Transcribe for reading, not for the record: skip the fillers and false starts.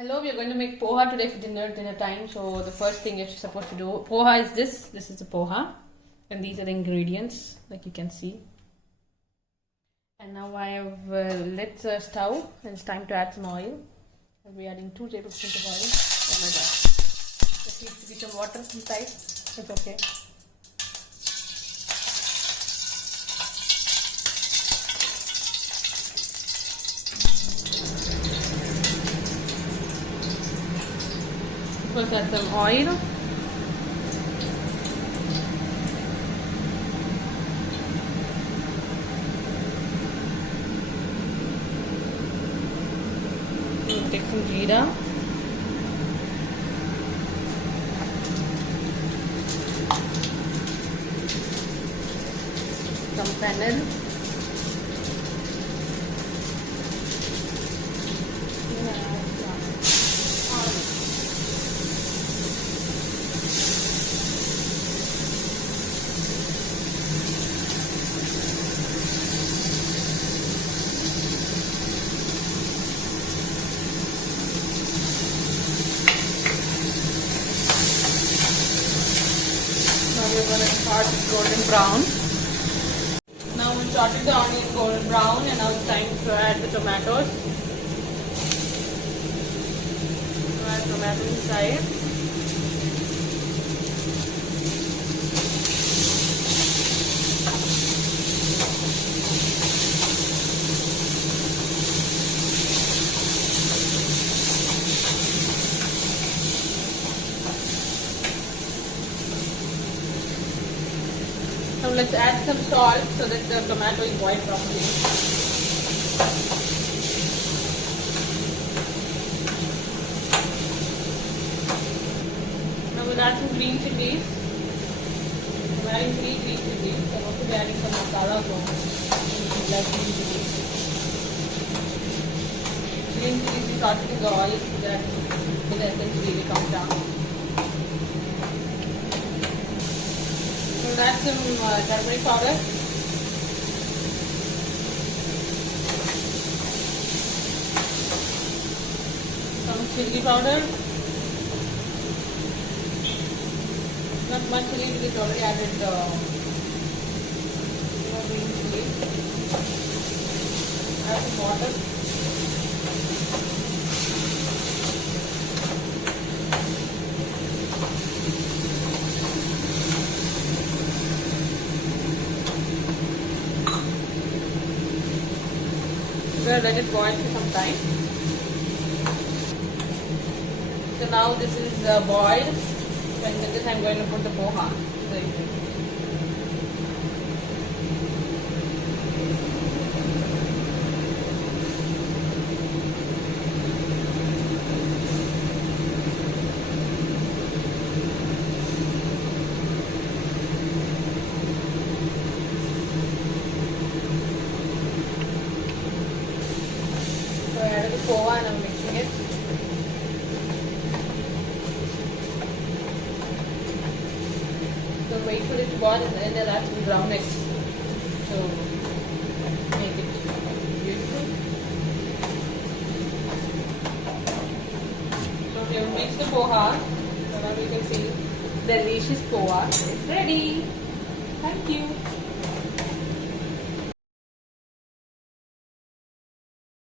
Hello, we are going to make poha today for dinner time. So the first thing you're supposed to do, poha is this. This is the poha, and these are the ingredients, like you can see. And now I have lit the stove, and it's time to add some oil. I'll be adding 2 tablespoons of oil. Oh my god! Just needs to be some water inside. It's okay. First add some oil. We'll take some jeera. Some fennel. We're going to start golden brown. Now we started the onion golden brown, and now it's time to add the tomatoes. Add tomato inside. Now let's add some salt so that the tomato is boiled properly. Now we'll add some green chilies. I'm adding 3 green chilies. I'm also adding some masala also. Like green chilies. Green chilies is starting in the oil so that the essence really comes down. We'll add some turmeric powder. Some chili powder. Not much chili because it's already added green chili. Add some water. Let it boil for some time. So now this is boiled, and with this I'm going to put the poha. So I added the poha and I'm mixing it. So wait for it to boil, and then I'll add some ground eggs to make it beautiful. So we have mixed the poha. So now you can see delicious poha is ready. Thank you.